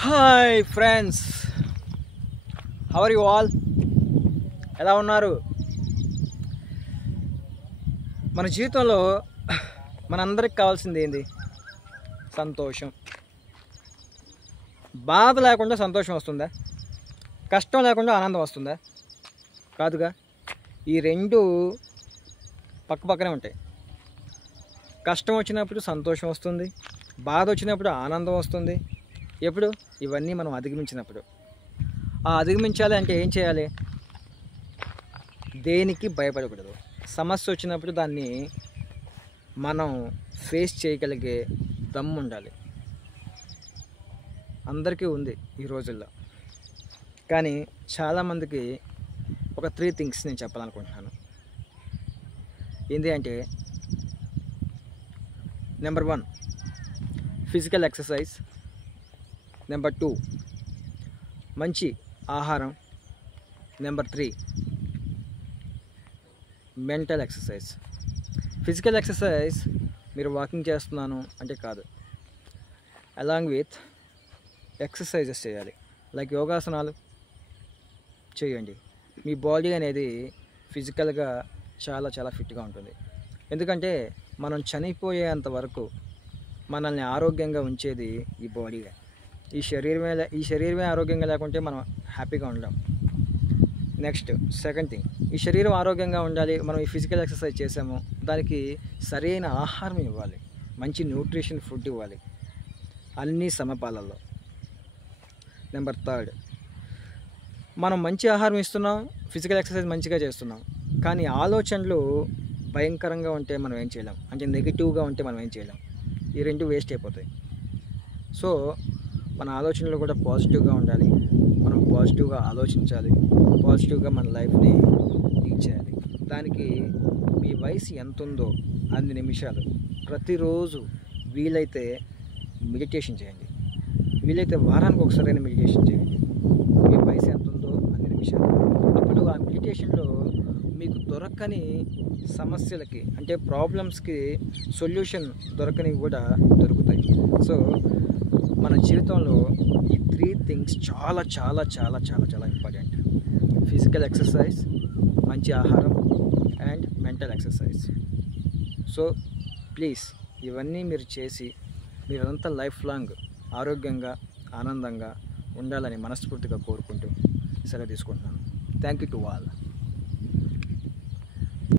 Hi friends, how are you all? ఎలా ఉన్నారు? మన జీవితంలో మనందరికి కావాల్సింది ఏంది? సంతోషం. బాధ లేకుండా సంతోషం వస్తుందా? కష్టం లేకుండా ఆనందం వస్తుందా? కాదుగా. ఈ రెండు పక్కపక్కనే ఉంటాయి. కష్టం వచ్చినప్పుడు సంతోషం వస్తుంది, బాధ వచ్చినప్పుడు ఆనందం వస్తుంది. ఎప్పుడు? ఇవన్నీ మనం అధిగమించినప్పుడు. ఆ అధిగమించాలి అంటే ఏం చేయాలి? దేనికి భయపడకూడదు. సమస్య వచ్చినప్పుడు దాన్ని మనం ఫేస్ చేయగలిగే దమ్ము ఉండాలి. అందరికీ ఉంది ఈ రోజుల్లో, కానీ చాలామందికి ఒక 3 థింగ్స్ నేను చెప్పాలనుకుంటున్నాను. ఏంటి అంటే, నెంబర్ 1 ఫిజికల్ ఎక్సర్సైజ్, నెంబర్ 2 మంచి ఆహారం, number 3 mental exercise. Physical exercise మీరు వాకింగ్ చేస్తున్నాను అంటే కాదు, అలాంగ్ విత్ ఎక్సర్సైజెస్ చేయాలి. లైక్ యోగాసనాలు చేయండి. మీ బాడీ అనేది ఫిజికల్గా చాలా చాలా ఫిట్గా ఉంటుంది. ఎందుకంటే మనం చనిపోయేంత వరకు మనల్ని ఆరోగ్యంగా ఉంచేది ఈ బాడీగా. ఈ శరీరమే ఆరోగ్యంగా లేకుంటే మనం హ్యాపీగా ఉండలేం. నెక్స్ట్ సెకండ్ థింగ్, ఈ శరీరం ఆరోగ్యంగా ఉండాలి. మనం ఈ ఫిజికల్ ఎక్సర్సైజ్ చేసాము, దానికి సరైన ఆహారం ఇవ్వాలి, మంచి న్యూట్రిషన్ ఫుడ్ ఇవ్వాలి, అన్ని సమపాలల్లో. నెంబర్ 3 మనం మంచి ఆహారం ఇస్తున్నాం, ఫిజికల్ ఎక్సర్సైజ్ మంచిగా చేస్తున్నాం, కానీ ఆలోచనలు భయంకరంగా ఉంటే మనం ఏం చేయలేం. అంటే నెగిటివ్గా ఉంటే మనం ఏం చేయలేం. ఈ రెండు వేస్ట్ అయిపోతాయి. సో మన ఆలోచనలు కూడా పాజిటివ్గా ఉండాలి. మనం పాజిటివ్గా ఆలోచించాలి, పాజిటివ్గా మన లైఫ్ని లీడ్ చేయాలి. దానికి మీ వయసు ఎంత ఉందో అన్ని నిమిషాలు ప్రతిరోజు వీలైతే మెడిటేషన్ చేయండి. వీలైతే వారానికి ఒకసారైనా మెడిటేషన్ చేయండి. మీ వయసు ఎంత ఉందో అన్ని నిమిషాలు. అప్పుడు ఆ మెడిటేషన్లో మీకు దొరకని సమస్యలకి, అంటే ప్రాబ్లమ్స్కి సొల్యూషన్ దొరకనివి కూడా దొరుకుతాయి. సో మన జీవితంలో ఈ 3 థింగ్స్ చాలా చాలా చాలా చాలా చాలా ఇంపార్టెంట్. ఫిజికల్ ఎక్సర్సైజ్, మంచి ఆహారం and mental exercise. So please ఇవన్నీ మీరు చేసి మీరంతా లైఫ్ లాంగ్ ఆరోగ్యంగా ఆనందంగా ఉండాలని మనస్ఫూర్తిగా కోరుకుంటూ సెలవు తీసుకుంటున్నాను. Thank you to all.